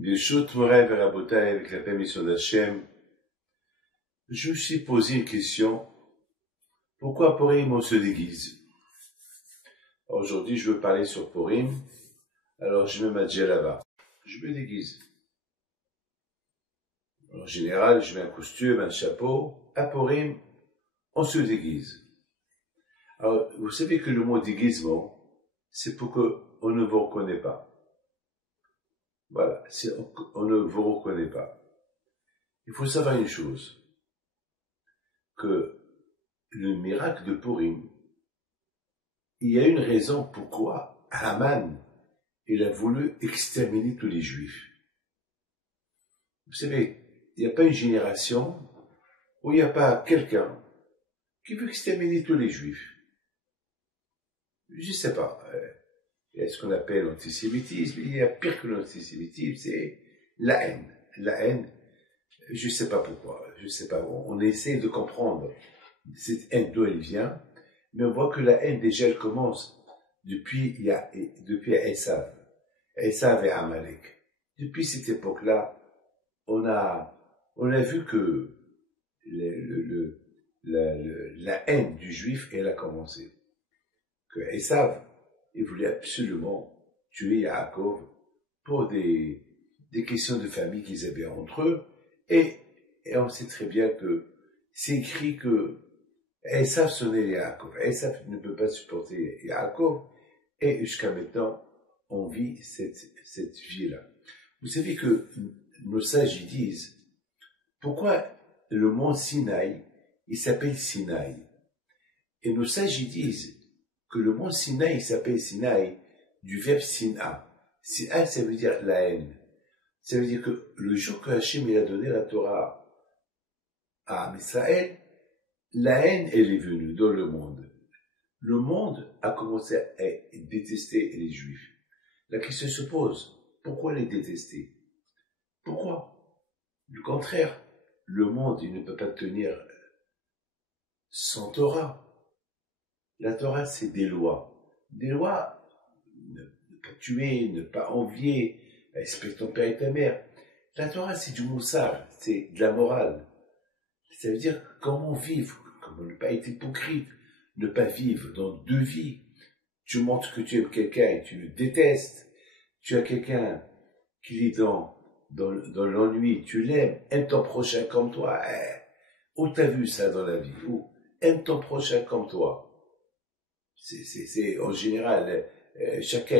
Birshut Moray Verabotai, avec la permission d'Hachem, je me suis posé une question. Pourquoi Purim on se déguise? Aujourd'hui, je veux parler sur Purim. Alors, je mets ma djellaba. Je me déguise. En général, je mets un costume, un chapeau. À Purim, on se déguise. Alors, vous savez que le mot déguisement, c'est pour qu'on ne vous reconnaisse pas. Voilà, on ne vous reconnaît pas. Il faut savoir une chose, que le miracle de Purim, il y a une raison pourquoi Haman, il a voulu exterminer tous les Juifs. Vous savez, il n'y a pas une génération où il n'y a pas quelqu'un qui veut exterminer tous les Juifs. Je ne sais pas. Il y a ce qu'on appelle l'antisémitisme. Il y a pire que l'antisémitisme, c'est la haine. La haine, je ne sais pas pourquoi. Je ne sais pas. On essaie de comprendre cette haine d'où elle vient, mais on voit que la haine déjà elle commence depuis Esav. Esav et Amalek. Depuis cette époque-là, on a vu que la haine du juif, elle a commencé. Que Esav, il voulait absolument tuer Yaakov pour des questions de famille qu'ils avaient entre eux, et on sait très bien que c'est écrit que Esav sonnait Yaakov. Esav ne peut pas supporter Yaakov, et jusqu'à maintenant, on vit cette vie-là. Vous savez que nos sages disent, pourquoi le mont Sinaï, il s'appelle Sinaï? Et nos sages disent que le mont Sinaï, il s'appelle Sinaï du verbe Sina. Sina, ça veut dire la haine. Ça veut dire que le jour que Hachem il a donné la Torah à Israël, la haine, elle est venue dans le monde. Le monde a commencé à détester les Juifs. La question se pose, pourquoi les détester? Pourquoi? Le contraire, le monde, il ne peut pas tenir sans Torah. La Torah, c'est des lois. Des lois, ne pas tuer, ne pas envier, respecte ton père et ta mère. La Torah, c'est du moussard, c'est de la morale. Ça veut dire comment vivre, comment ne pas être hypocrite, ne pas vivre dans deux vies. Tu montres que tu aimes quelqu'un et tu le détestes. Tu as quelqu'un qui est dans l'ennui, tu l'aimes, aime ton prochain comme toi. Où t'as vu ça dans la vie? Où? Aime ton prochain comme toi. C'est en général, chacun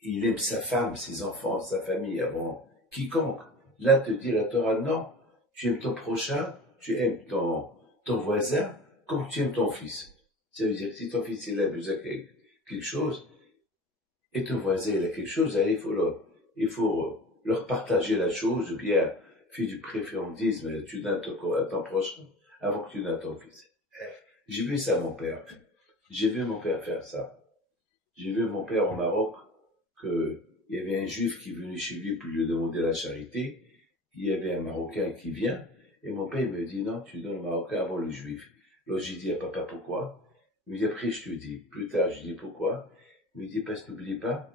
il aime sa femme, ses enfants, sa famille avant quiconque. Là, te dit la Torah, non, tu aimes ton prochain, tu aimes ton voisin comme tu aimes ton fils. Ça veut dire que si ton fils il a besoin de quelque chose, et ton voisin il a quelque chose, il faut leur partager la chose, ou bien faire du préférendisme, tu donnes à ton prochain avant que tu donnes à ton fils. J'ai vu ça, mon père. J'ai vu mon père faire ça. J'ai vu mon père au Maroc, qu'il y avait un juif qui venait chez lui pour lui demander la charité. Il y avait un Marocain qui vient, et mon père il me dit, non, tu donnes le Marocain avant le juif. Alors j'ai dit à papa, pourquoi? Il me dit, après je te dis. Plus tard, je dis, pourquoi? Il me dit, parce que n'oublie pas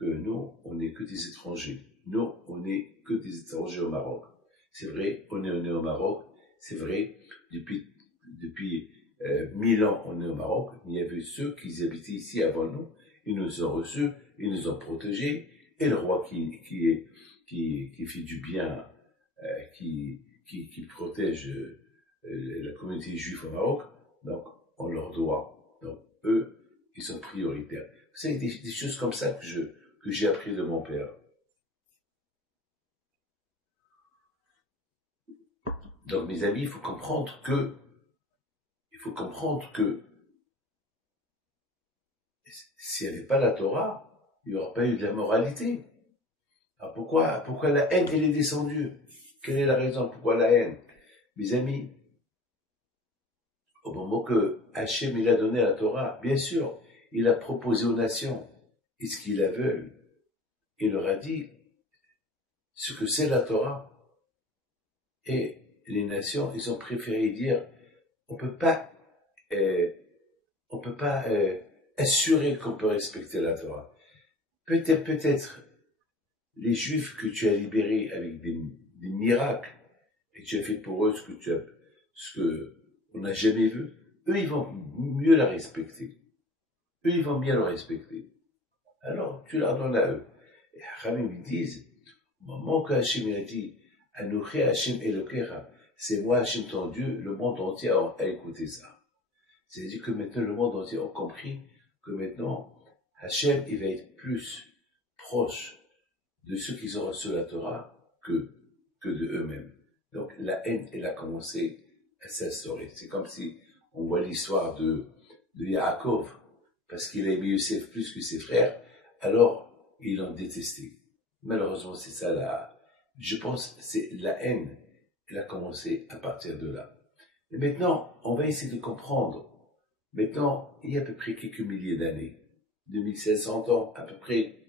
que nous, on n'est que des étrangers. Nous, on n'est que des étrangers au Maroc. C'est vrai, on est né au Maroc. C'est vrai, depuis 1000 ans, on est au Maroc. Mais il y avait ceux qui habitaient ici avant nous. Ils nous ont reçus, ils nous ont protégés. Et le roi qui fait du bien, qui protège la communauté juive au Maroc, donc on leur doit. Donc eux, ils sont prioritaires. Vous savez, des choses comme ça que j'ai appris de mon père. Donc mes amis, il faut comprendre que s'il n'y avait pas la Torah, il n'y aurait pas eu de la moralité. Alors pourquoi la haine, elle est descendue? Quelle est la raison? Pourquoi la haine? Mes amis, au moment que Hachem il a donné la Torah, bien sûr, il a proposé aux nations, est-ce qu'ils la veulent? Il leur a dit ce que c'est la Torah. Et les nations, ils ont préféré dire, on peut pas assurer qu'on peut respecter la Torah. Peut-être, les Juifs que tu as libérés avec des miracles, et tu as fait pour eux ce que on n'a jamais vu, eux, ils vont mieux la respecter. Eux, ils vont bien le respecter. Alors, tu leur donnes à eux. Et Hamim, ils disent, au moment que Hachem a dit, Anoché Hachem Elokecha, c'est moi Hachem ton Dieu, le monde entier a écouté ça. C'est-à-dire que maintenant, le monde entier a compris que maintenant, Hachem, il va être plus proche de ceux qui ont reçu la Torah que de eux-mêmes. Donc, la haine, elle a commencé à s'instaurer. C'est comme si on voit l'histoire de Yaakov, parce qu'il a aimé Yosef plus que ses frères, alors ils l'ont détesté. Malheureusement, c'est ça je pense, c'est la haine, elle a commencé à partir de là. Et maintenant, on va essayer de comprendre. Maintenant, il y a à peu près quelques milliers d'années, 2500 ans à peu près,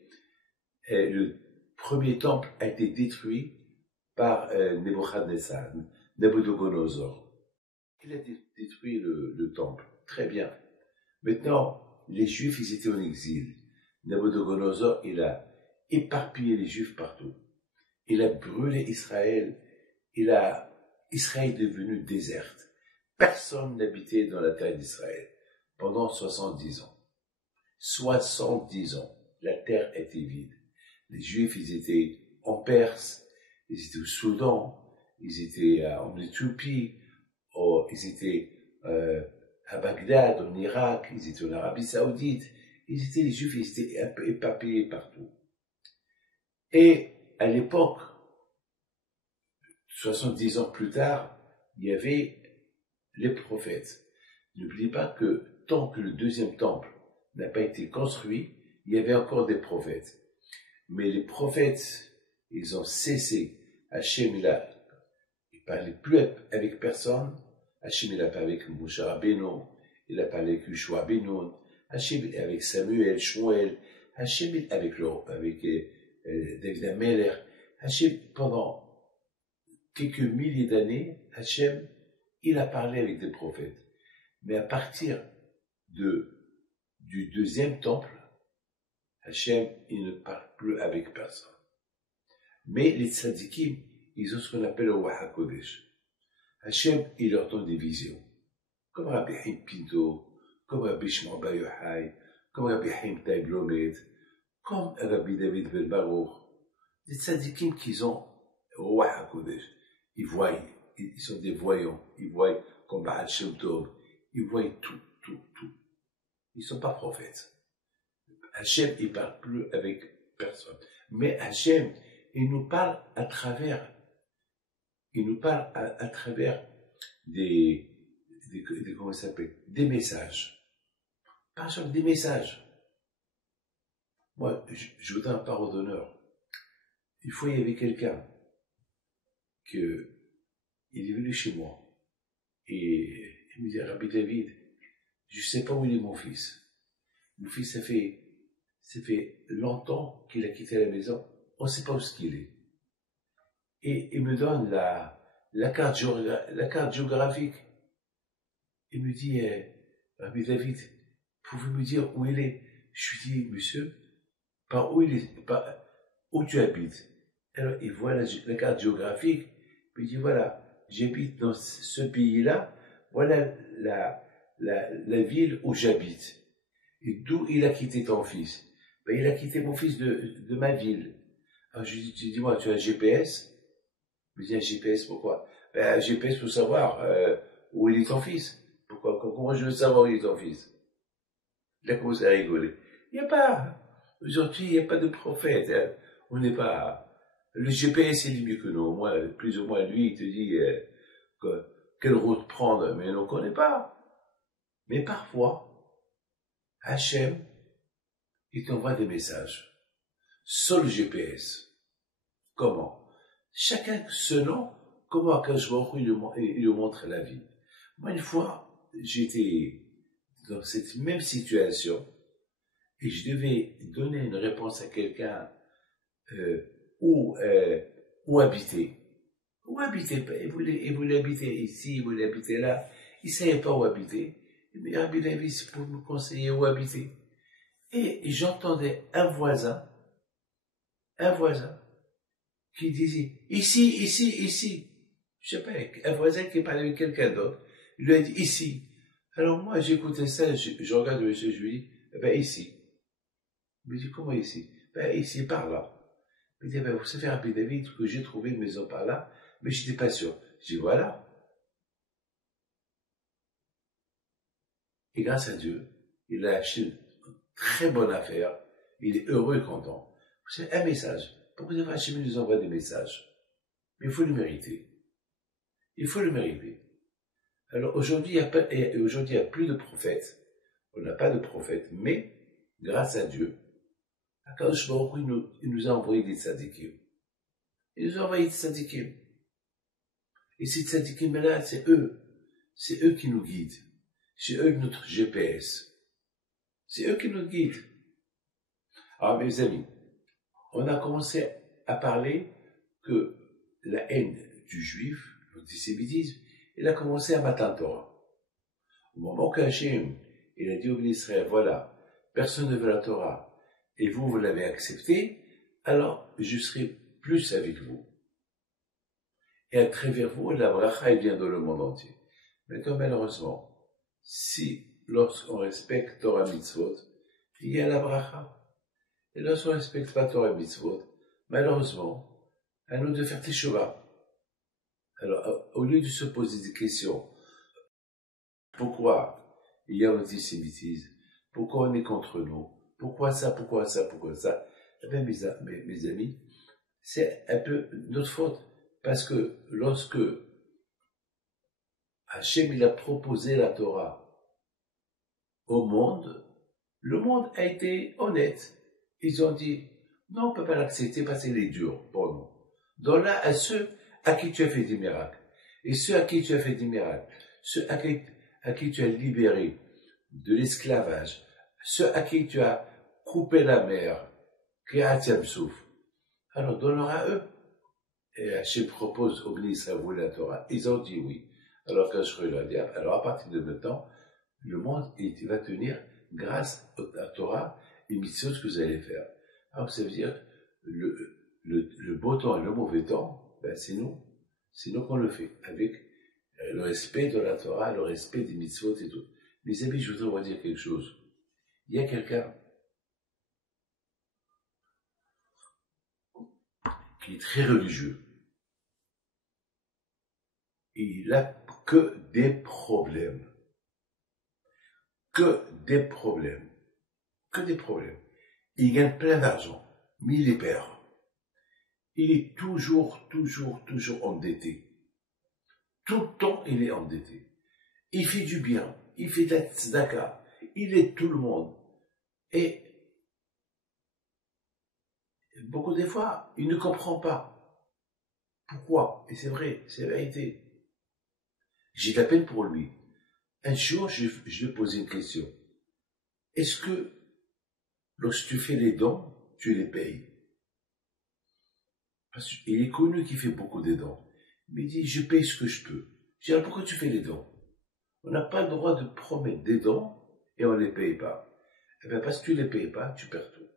le premier temple a été détruit par Nebuchadnezzar, Nabucodonosor. Il a détruit le temple. Très bien. Maintenant, les Juifs, ils étaient en exil. Nabucodonosor, il a éparpillé les Juifs partout. Il a brûlé Israël. Israël est devenu déserte. Personne n'habitait dans la terre d'Israël pendant 70 ans. 70 ans. La terre était vide. Les Juifs, ils étaient en Perse, ils étaient au Soudan, ils étaient en Éthiopie, ils étaient à Bagdad, en Irak, ils étaient en Arabie Saoudite. Les Juifs, ils étaient éparpillés partout. Et à l'époque, 70 ans plus tard, il y avait les prophètes. N'oubliez pas que tant que le deuxième temple n'a pas été construit, il y avait encore des prophètes. Mais les prophètes, ils ont cessé. Hachem, il parlait plus avec personne. Hachem, il a parlé avec Moshe Rabbeinu, il a parlé avec Yoshua ben Nun, Hachem, avec Samuel, Shmuel, Hachem, avec David Ameller. Hachem, pendant quelques milliers d'années, Hachem, il a parlé avec des prophètes. Mais à partir du deuxième temple, Hachem, il ne parle plus avec personne. Mais les tzadikim, ils ont ce qu'on appelle le Ruach HaKodesh. Hachem, il leur donne des visions. Comme Rabbi Haim Pinto, comme Rabbi Shimon Bar Yochai, comme Rabbi Haim Taib Lomed, comme Rabbi David Ben Baruch. Des tzadikim qui ont le Ruach HaKodesh. Ils voient, ils sont des voyants. Ils voient comme Baal Shem Tov. Ils voient tout. Ils ne sont pas prophètes. Hachem, il ne parle plus avec personne. Mais Hachem, il nous parle à travers comment ça s'appelle, des messages. Par exemple, des messages. Moi, je voudrais un parole d'honneur. Une fois, il y avait quelqu'un il est venu chez moi et il me dit, Rabbi David, je ne sais pas où il est mon fils. Mon fils, ça fait longtemps qu'il a quitté la maison, on ne sait pas où il est. Et il me donne la carte géographique. Il me dit, Rabbi David, pouvez-vous me dire où il est? Je lui dis, monsieur, où tu habites? Alors, il voit la carte géographique, puis il dit, voilà, j'habite dans ce pays-là, voilà la ville où j'habite. Et d'où il a quitté ton fils? Ben, il a quitté mon fils de ma ville. Alors, je lui dis, dis-moi, tu as un GPS? Il me dit, un GPS, pourquoi? Ben, un GPS pour savoir où il est ton fils. Pourquoi? Comment je veux savoir où il est ton fils? Il a commencé à rigoler. Aujourd'hui, il n'y a pas de prophète. Hein. On n'est pas... Le GPS, il est mieux que nous. Moi, plus ou moins, lui, il te dit quelle route prendre, mais on ne connaît pas. Mais parfois, Hachem, il t'envoie des messages. Sur le GPS. Comment? Chacun selon comment Akash Baruch il lui montre la vie. Moi, une fois, j'étais dans cette même situation et je devais donner une réponse à quelqu'un où habiter. Où habiter? Il voulait habiter ici, il voulait habiter là. Il ne savait pas où habiter. Il me dit, Rabbi David, c'est pour me conseiller où habiter. Et j'entendais un voisin un voisin qui disait ici, ici, ici. Je sais pas, un voisin qui parlait avec quelqu'un d'autre, il lui a dit ici. Alors moi, j'écoutais ça, je regarde le monsieur, je lui dis, eh ben ici. Il me dit, comment ici? Ben ici, par là. Il me dit, ben vous savez, Rabbi David, que j'ai trouvé une maison par là, mais je n'étais pas sûr. Je dis, voilà. Et grâce à Dieu, il a acheté une très bonne affaire. Il est heureux et content. C'est un message. Beaucoup de fois, Hachem nous envoie des messages. Mais il faut le mériter. Il faut le mériter. Alors aujourd'hui, il n'y a plus de prophètes. On n'a pas de prophètes. Mais, grâce à Dieu, Akadosh Baruch Hu, il nous a envoyé des tzadikim. Il nous a envoyé des tzadikim. Et ces tzadikim-là, c'est eux. C'est eux qui nous guident. C'est eux notre GPS. C'est eux qui nous guident. Alors, mes amis, on a commencé à parler que la haine du juif, l'antisémitisme, il a commencé à Matan Torah. Au moment qu'Hachem, il a dit au béni Israël, voilà, personne ne veut la Torah, et vous, vous l'avez acceptée, alors je serai plus avec vous. Et à travers vous, la bracha, elle vient dans le monde entier. Mais comme malheureusement, si, lorsqu'on respecte Torah Mitzvot, il y a la bracha. Et lorsqu'on ne respecte pas Torah Mitzvot, malheureusement, à nous de faire Teshuvah. Alors, au lieu de se poser des questions, pourquoi il y a l'antisémitisme, pourquoi on est contre nous, pourquoi ça, pourquoi ça, pourquoi ça, eh bien, mes amis, c'est un peu notre faute. Parce que lorsque Hachem il a proposé la Torah au monde, le monde a été honnête. Ils ont dit, non, on ne peut pas l'accepter parce qu'il est dur pour nous. Donne-la à ceux à qui tu as fait des miracles. Et ceux à qui tu as fait des miracles, ceux à qui tu as libéré de l'esclavage, ceux à qui tu as coupé la mer, Kriyat Yam-Souf, alors donne-leur à eux. Et Hachem propose au ministre à vous la Torah. Ils ont dit oui. Alors quand je leur ai dit, alors à partir de maintenant, le monde il va tenir grâce à la Torah et mitzvot que vous allez faire. Alors ça veut dire le beau temps et le mauvais temps, ben c'est nous qu'on le fait avec le respect de la Torah, le respect des mitzvot et tout. Mes amis, je voudrais vous dire quelque chose. Il y a quelqu'un qui est très religieux. Et il n'a que des problèmes. Que des problèmes. Que des problèmes. Il gagne plein d'argent, mais il les perd. Il est toujours endetté. Tout le temps, il est endetté. Il fait du bien, il fait de la tzedaka, il aide tout le monde. Et beaucoup des fois, il ne comprend pas. Pourquoi? Et c'est vrai, c'est la vérité. J'ai de la peine pour lui. Un jour, je lui ai posé une question. Est-ce que, lorsque tu fais les dons, tu les payes? Parce qu'il est connu qu'il fait beaucoup de dons. Mais il dit, je paye ce que je peux. Je dis, alors pourquoi tu fais les dons? On n'a pas le droit de promettre des dons et on ne les paye pas. Eh bien, parce que tu ne les payes pas, tu perds tout.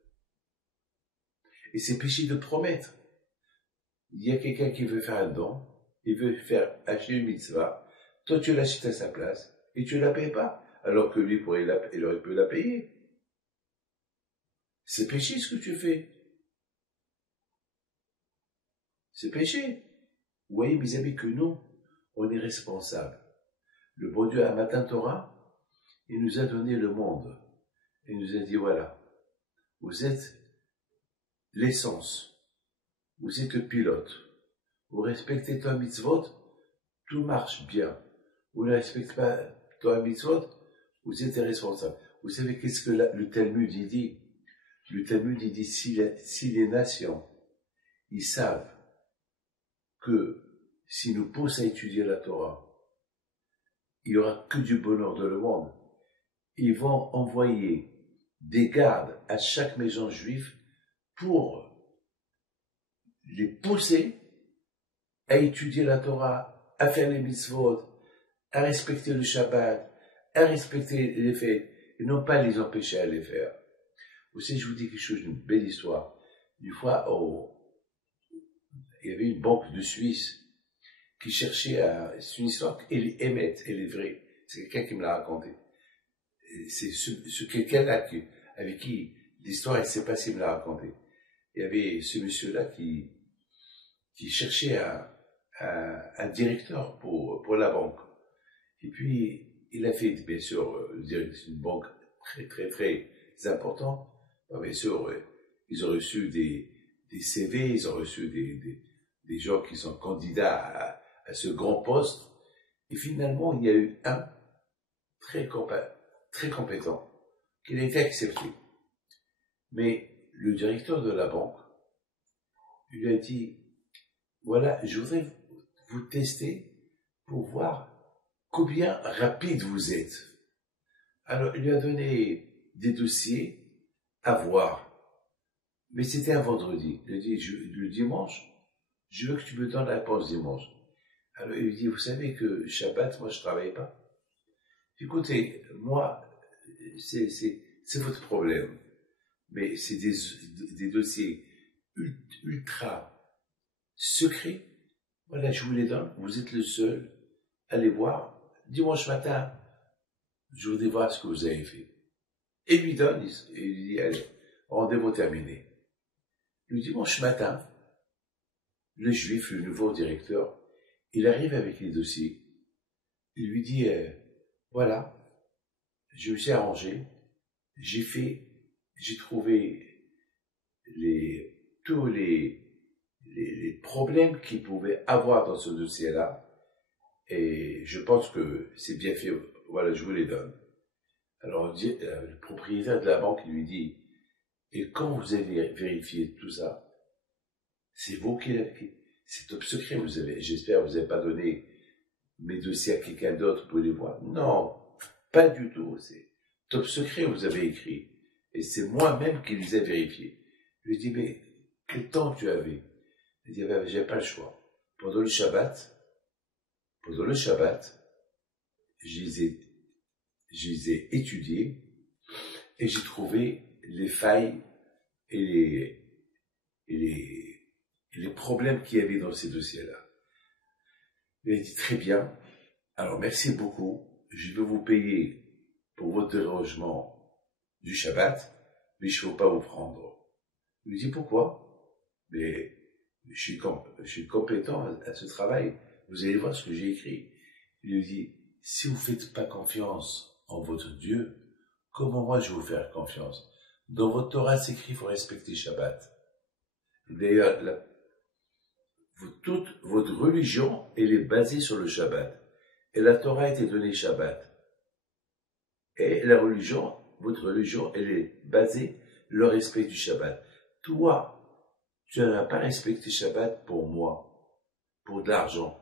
Et c'est péché de promettre. Il y a quelqu'un qui veut faire un don, il veut faire acheter une mitzvah, toi tu l'achètes à sa place et tu ne la payes pas, alors que lui il aurait pu la payer. C'est péché ce que tu fais. C'est péché. Vous voyez, mes amis, que nous, on est responsables. Le bon Dieu, à Matan Torah, il nous a donné le monde. Il nous a dit, voilà, vous êtes l'essence, vous êtes le pilote, vous respectez Torah mitzvot, tout marche bien. Vous ne respectez pas Torah mitzvot, vous êtes responsable. Vous savez qu'est-ce que le Talmud dit? Le Talmud dit, si les nations, ils savent que s'ils nous poussent à étudier la Torah, il n'y aura que du bonheur dans le monde, ils vont envoyer des gardes à chaque maison juive pour les pousser à étudier la Torah, à faire les mitzvot, à respecter le Shabbat, à respecter les fêtes, et non pas les empêcher à les faire. Vous savez, je vous dis quelque chose, une belle histoire. une fois, il y avait une banque de Suisse qui cherchait à... C'est une histoire, elle est émette, elle est vraie. C'est quelqu'un qui me l'a raconté. C'est ce quelqu'un-là avec qui l'histoire elle s'est passée me l'a raconté. Il y avait ce monsieur-là qui cherchait un directeur pour la banque. Et puis, il a fait, bien sûr, c'est une banque très, très, très importante. Bien sûr, ils ont reçu des CV, ils ont reçu des gens qui sont candidats à ce grand poste. Et finalement, il y a eu un très compétent qui a été accepté. Mais le directeur de la banque lui a dit, voilà, je voudrais vous tester pour voir combien rapide vous êtes. Alors, il lui a donné des dossiers à voir. Mais c'était un vendredi. Il lui a dit, le dimanche, je veux que tu me donnes la réponse dimanche. Alors, il lui dit, vous savez que Shabbat, moi, je ne travaille pas. Écoutez, moi, c'est votre problème. Mais c'est des dossiers ultra secrets. Voilà, je vous les donne. Vous êtes le seul. Allez voir. Dimanche matin, je voudrais voir ce que vous avez fait. Et il lui donne, et il lui dit, allez, rendez-vous terminé. Le dimanche matin, le juif, le nouveau directeur, il arrive avec les dossiers. Il lui dit, voilà, je me suis arrangé, j'ai trouvé tous les problèmes qu'il pouvait avoir dans ce dossier-là, et je pense que c'est bien fait, voilà, je vous les donne. Alors, le propriétaire de la banque lui dit, et quand vous avez vérifié tout ça, c'est vous qui l'avez, c'est top secret, j'espère que vous n'avez pas donné mes dossiers à quelqu'un d'autre pour les voir. Non, pas du tout, c'est top secret, vous avez écrit. Et c'est moi-même qui les ai vérifiés. Je lui dis, mais quel temps tu avais? Il dit, ben, j'ai pas le choix. Pendant le Shabbat, je les ai étudiés et j'ai trouvé les failles et les problèmes qu'il y avait dans ces dossiers-là. Il a dit, très bien, alors merci beaucoup, je vais vous payer pour votre dérogement du Shabbat, mais je ne veux pas vous prendre. Il lui dit, pourquoi? Mais je suis compétent à ce travail, vous allez voir ce que j'ai écrit. Il lui dit, si vous ne faites pas confiance en votre Dieu, comment moi je vais vous faire confiance? Dans votre Torah, c'est écrit, il faut respecter Shabbat. D'ailleurs, toute votre religion, elle est basée sur le Shabbat. Et la Torah a été donnée Shabbat. Et votre religion, elle est basée sur le respect du Shabbat. Toi, tu n'as pas respecté Shabbat pour moi, pour de l'argent.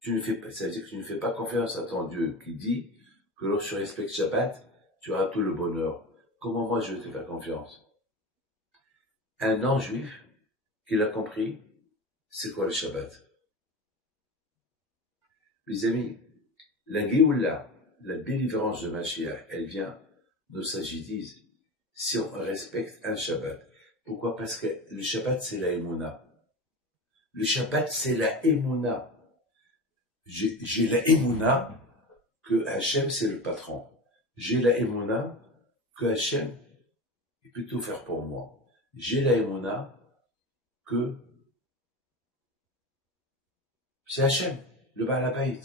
Ça veut dire que tu ne fais pas confiance à ton Dieu qui dit que lorsque tu respectes Shabbat, tu auras tout le bonheur. Comment moi je vais te faire confiance? Un non-juif qui l'a compris, c'est quoi le Shabbat? Les amis, la Géoula, la délivrance de Mashiach, elle vient, nos sages disent, si on respecte un Shabbat. Pourquoi? Parce que le Shabbat, c'est la Emouna. Le Shabbat, c'est la Emouna. J'ai la Emouna que Hachem, c'est le patron. J'ai la Emouna que Hachem, il peut tout faire pour moi. J'ai la Emouna que c'est Hachem, le Baal HaBayit.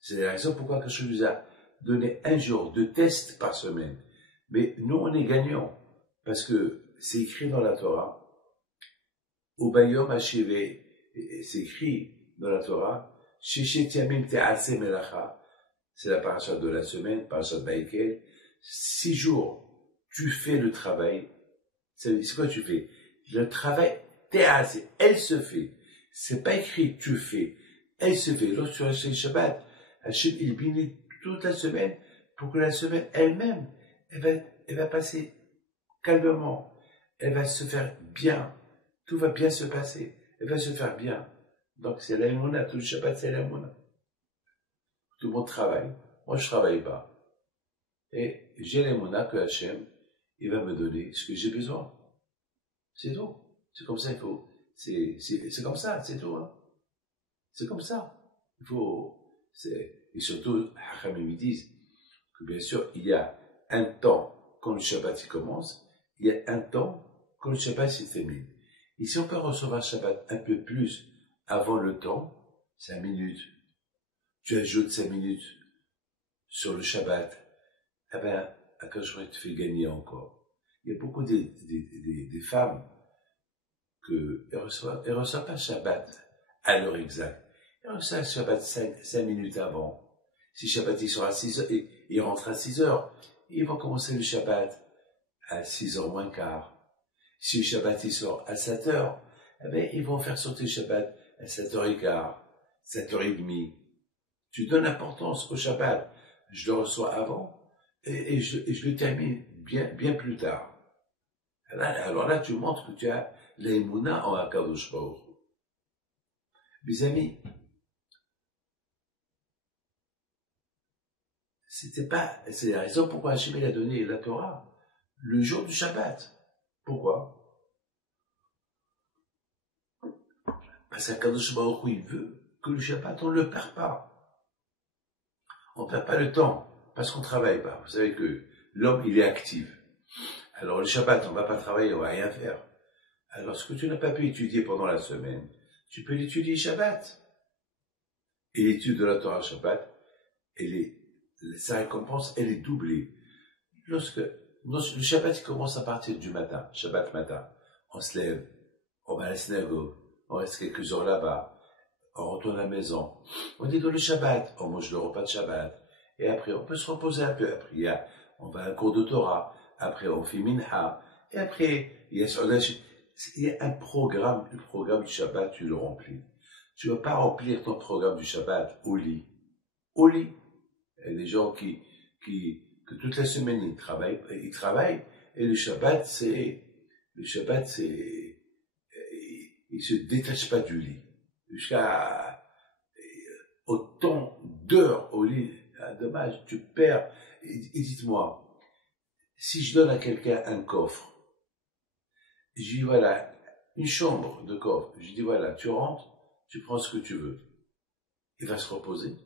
C'est la raison pourquoi je nous a donné un jour de test par semaine. Mais nous, on est gagnants. Parce que c'est écrit dans la Torah. Au Bayom Hashivé, c'est écrit dans la Torah. Sheshet Yamim Te'ase Melacha. C'est la paracha de la semaine, paracha de Baïkel. 6 jours, tu fais le travail. C'est quoi tu fais? Le travail, Te'ase, elle se fait. C'est pas écrit tu fais. Elle se fait. Lorsque tu restes le Shabbat, Hachem, il bénit toute la semaine pour que la semaine elle-même, elle va passer calmement. Elle va se faire bien. Tout va bien se passer. Elle va se faire bien. Donc c'est la Emouna. Tout le Shabbat, c'est la Emouna. Tout le monde travaille. Moi, je travaille pas. Et j'ai l'Emouna que Hachem, il va me donner ce que j'ai besoin. C'est tout. C'est comme ça qu'il faut. C'est comme ça, c'est tout. Hein. C'est comme ça. Il faut. Et surtout, Hachamim me disent que bien sûr, il y a un temps quand le Shabbat il commence, il y a un temps quand le Shabbat se termine. Et si on peut recevoir le Shabbat un peu plus avant le temps, 5 minutes, tu ajoutes 5 minutes sur le Shabbat, eh ben, Akadosh Baruch Hu te fait gagner encore. Il y a beaucoup des femmes qu'elles ne reçoivent pas le Shabbat à l'heure exacte. Elles reçoivent le Shabbat 5 minutes avant. Si le Shabbat il sort à 6 heures, et ils rentrent à 6 heures, ils vont commencer le Shabbat à 6 heures moins quart. Si le Shabbat il sort à 7 heures, eh ben, ils vont faire sortir le Shabbat à 7h15, 7h30. Tu donnes l'importance au Shabbat. Je le reçois avant et je le termine bien plus tard. Alors là, tu montres que tu as l'émouna en Akadosh Baruch Hu. Mes amis, c'est la raison pourquoi Hachem a donné la Torah le jour du Shabbat. Pourquoi? Parce qu'Akadosh Baruch Hu, il veut que le Shabbat, on ne le perd pas. On ne perd pas le temps, parce qu'on ne travaille pas. Vous savez que l'homme, il est actif. Alors le Shabbat, on ne va pas travailler, on ne va rien faire. Alors ce que tu n'as pas pu étudier pendant la semaine, tu peux l'étudier Shabbat. Et l'étude de la Torah Shabbat, sa récompense, elle est doublée. Lorsque le Shabbat commence à partir du matin, Shabbat matin, on se lève, on va à la synagogue, on reste quelques heures là-bas, on retourne à la maison, on est dans le Shabbat, on mange le repas de Shabbat, et après on peut se reposer un peu, après on va à un cours de Torah, après on fait Minha, et après il y a un programme, le programme du Shabbat, tu le remplis. Tu ne vas pas remplir ton programme du Shabbat au lit. Au lit. Il y a des gens que toute la semaine ils travaillent, et le Shabbat, ils se détachent pas du lit. Jusqu'à autant d'heures au lit, dommage, tu perds. Et dites-moi, si je donne à quelqu'un un coffre, je dis voilà, une chambre de coffre, je dis voilà, tu rentres, tu prends ce que tu veux. Il va se reposer.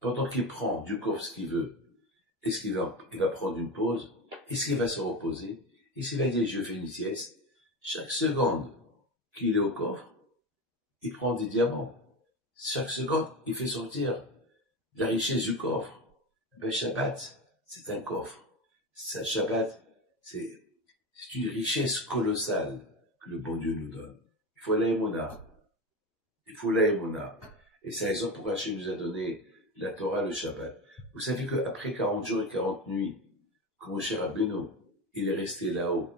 Pendant qu'il prend du coffre ce qu'il veut, est-ce qu'il va prendre une pause? Est-ce qu'il va se reposer? Est-ce qu'il va dire je fais une sieste? Chaque seconde qu'il est au coffre, il prend des diamants. Chaque seconde, il fait sortir la richesse du coffre. Ben, Shabbat, c'est un coffre. Shabbat, c'est une richesse colossale que le bon Dieu nous donne. Il faut la émouna. Il faut la émouna. Et c'est la raison pour laquelle Hachem nous a donné la Torah le Shabbat. Vous savez qu'après 40 jours et 40 nuits, quand Moshe Rabbeinu, il est resté là-haut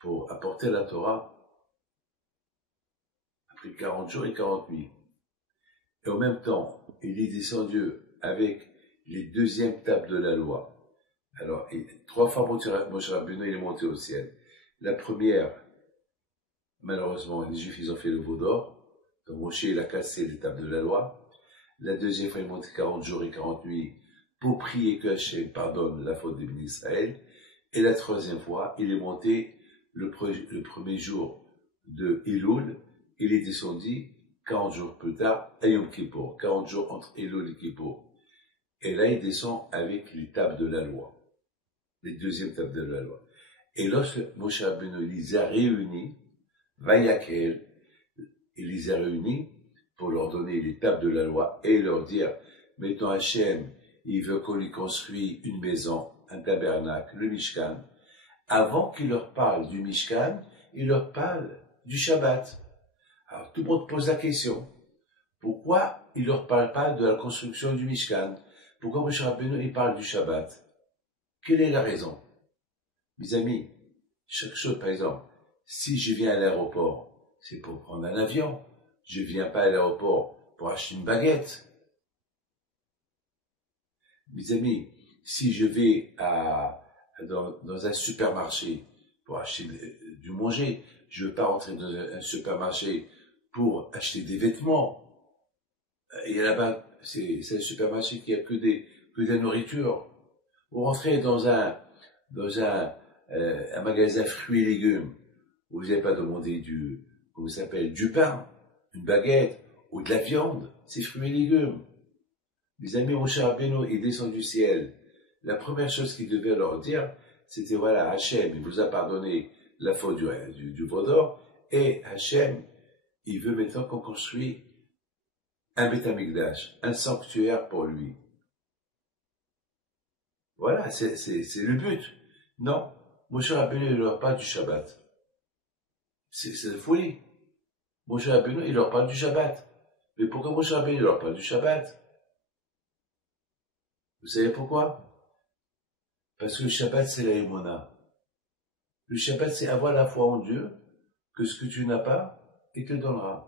pour apporter la Torah, après 40 jours et 40 nuits. Et en même temps, il est descendu avec les deuxièmes tables de la loi. Alors, 3 fois Moshe Rabbeinu, il est monté au ciel. La première, malheureusement, les Juifs, ils ont fait le veau d'or. Donc Moshe, il a cassé les tables de la loi. La deuxième fois, il est monté 40 jours et 40 nuits pour prier que Hachem pardonne la faute des bénis d'Israël. Et la troisième fois, il est monté le premier jour de Elul. Il est descendu 40 jours plus tard à Yom Kippour, 40 jours entre Elul et Kippour. Et là, il descend avec les tables de la loi, les deuxièmes tables de la loi. Et lorsque Moshe Rabbeinu les a réunis, Vayakel, il les a réunis pour leur donner les tables de la loi et leur dire, maintenant Hachem, il veut qu'on lui construise une maison, un tabernacle, le Mishkan. Avant qu'il leur parle du Mishkan, il leur parle du Shabbat. Alors tout le monde pose la question, pourquoi il ne leur parle pas de la construction du Mishkan? Pourquoi Moshe Rabbeinu il parle du Shabbat? Quelle est la raison? Mes amis, chaque chose, par exemple, si je viens à l'aéroport, c'est pour prendre un avion. Je ne viens pas à l'aéroport pour acheter une baguette. Mes amis, si je vais dans un supermarché pour acheter du manger, je ne veux pas rentrer dans un supermarché pour acheter des vêtements. Et là-bas, c'est un supermarché qui a que de la nourriture. Vous rentrez un magasin fruits et légumes, où vous n'avez pas demandé comment ça s'appelle, du pain, une baguette, ou de la viande, c'est fruits et légumes. Mes amis, mon cher Rabbeinu, il descend du ciel. La première chose qu'il devait leur dire, c'était voilà, Hachem, il vous a pardonné la faute du veau d'or, et Hachem, il veut maintenant qu'on construise un Beth Amikdash, un sanctuaire pour lui. Voilà, c'est le but. Non, Moshe Rabbeinu, il leur parle du Shabbat. C'est la folie. Moshe Rabbeinu, il leur parle du Shabbat. Mais pourquoi Moshe Rabbeinu, il leur parle du Shabbat? Vous savez pourquoi? Parce que le Shabbat, c'est la Émona. Le Shabbat, c'est avoir la foi en Dieu, que ce que tu n'as pas, il te donnera.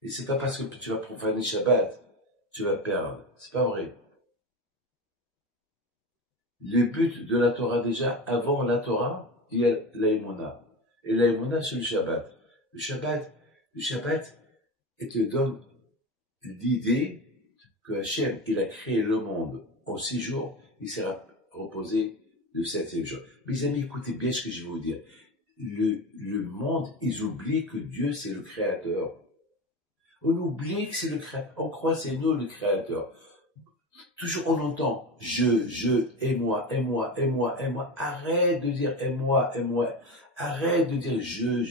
Et c'est pas parce que tu vas profaner Shabbat, tu vas perdre. C'est pas vrai. Le but de la Torah déjà, avant la Torah, il y a l'Aïmona. Et l'Aïmona, c'est le Shabbat. Le Shabbat, il te donne l'idée que Hachem, il a créé le monde en 6 jours, il sera reposé le 7e jour. Mes amis, écoutez bien ce que je vais vous dire. Le monde, ils oublient que Dieu, c'est le créateur. On oublie que c'est le créateur. On croit que c'est nous le créateur. Toujours on entend je, et moi, et moi, et moi, et moi. Arrête de dire et moi, et moi. Arrête de dire je.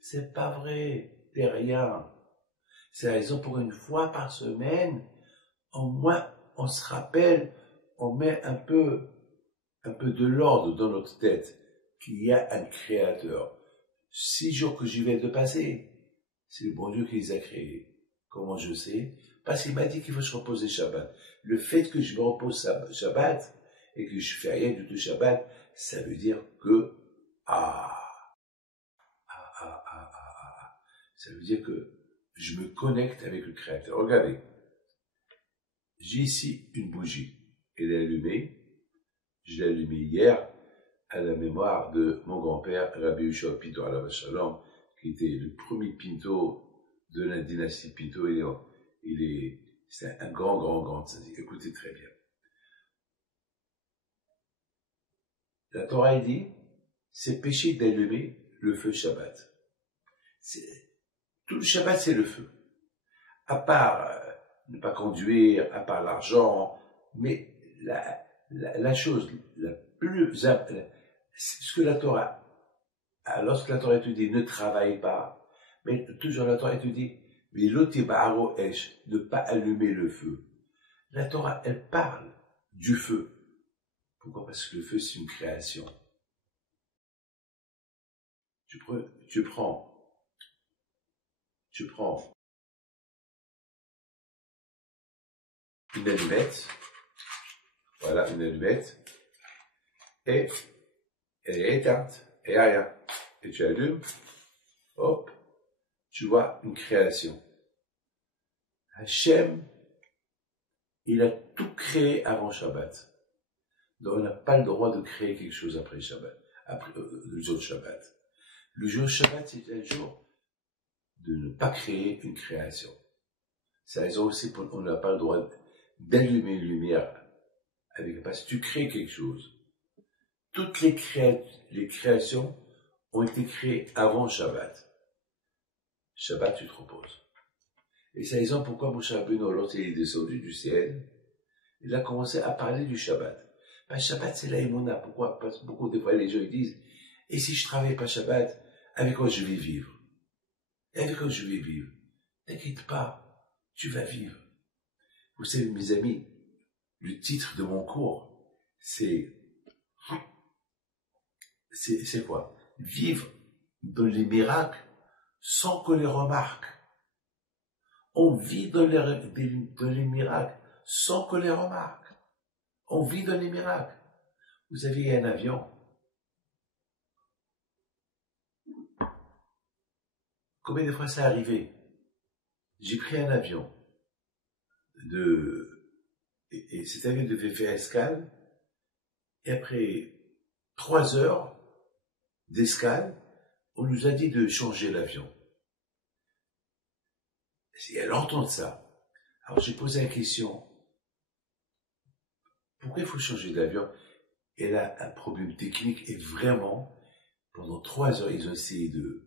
C'est pas vrai. T'es rien. C'est la raison pour une fois par semaine, au moins, on se rappelle, on met un peu de l'ordre dans notre tête, qu'il y a un créateur. 6 jours que j'y vais de passer, c'est le bon Dieu qui les a créés. Comment je sais? Parce qu'il m'a dit qu'il faut se reposer Shabbat. Le fait que je me repose Shabbat et que je fais rien du tout Shabbat, ça veut dire que ça veut dire que je me connecte avec le Créateur. Regardez, j'ai ici une bougie. Elle est allumée. Je l'ai allumée hier à la mémoire de mon grand-père, Rabbi Yoshua Pinto Alav Shalom, qui était le premier Pinto de la dynastie Pinto. C'est un grand tzaddik. Écoutez très bien. La Torah dit, c'est péché d'allumer le feu Shabbat. Tout le Shabbat, c'est le feu. À part ne pas conduire, à part l'argent, mais la chose la plus... ce que la Torah... Lorsque la Torah te dit, ne travaille pas, mais toujours la Torah te dit, mais l'otibaro esh, ne pas allumer le feu. La Torah, elle parle du feu. Pourquoi? Parce que le feu, c'est une création. Tu prends une allumette, voilà, une allumette, et elle est éteinte, et rien. Et tu allumes, hop, tu vois une création. Hachem, il a tout créé avant Shabbat. Donc on n'a pas le droit de créer quelque chose après Shabbat, après le jour de Shabbat. Le jour de Shabbat, c'est un jour de ne pas créer une création. C'est la raison aussi pour qu'on n'a pas le droit d'allumer une lumière parce que tu crées quelque chose. Toutes les créations ont été créées avant Shabbat. Shabbat, tu te reposes. Et c'est la raison pourquoi Moshe Rabbeinu, lorsqu'il est descendu du ciel, il a commencé à parler du Shabbat. Ben, Shabbat, c'est la Émona. Pourquoi? Parce que beaucoup de fois, les gens ils disent, et si je travaille pas Shabbat, avec quoi je vais vivre? Et avec quoi je vais vivre? T'inquiète pas, tu vas vivre. Vous savez, mes amis, le titre de mon cours, c'est quoi? Vivre dans les miracles sans qu'on les remarque. On vit dans les miracles sans qu'on les remarque. On vit dans les miracles. Vous avez un avion. Combien de fois ça arrivé? J'ai pris un avion et cet avion devait faire escale, et après 3 heures d'escale, on nous a dit de changer l'avion. Il y a longtemps de ça. Alors j'ai posé la question, pourquoi Après, il faut changer d'avion. Elle a un problème technique et vraiment, pendant 3 heures, ils ont essayé de,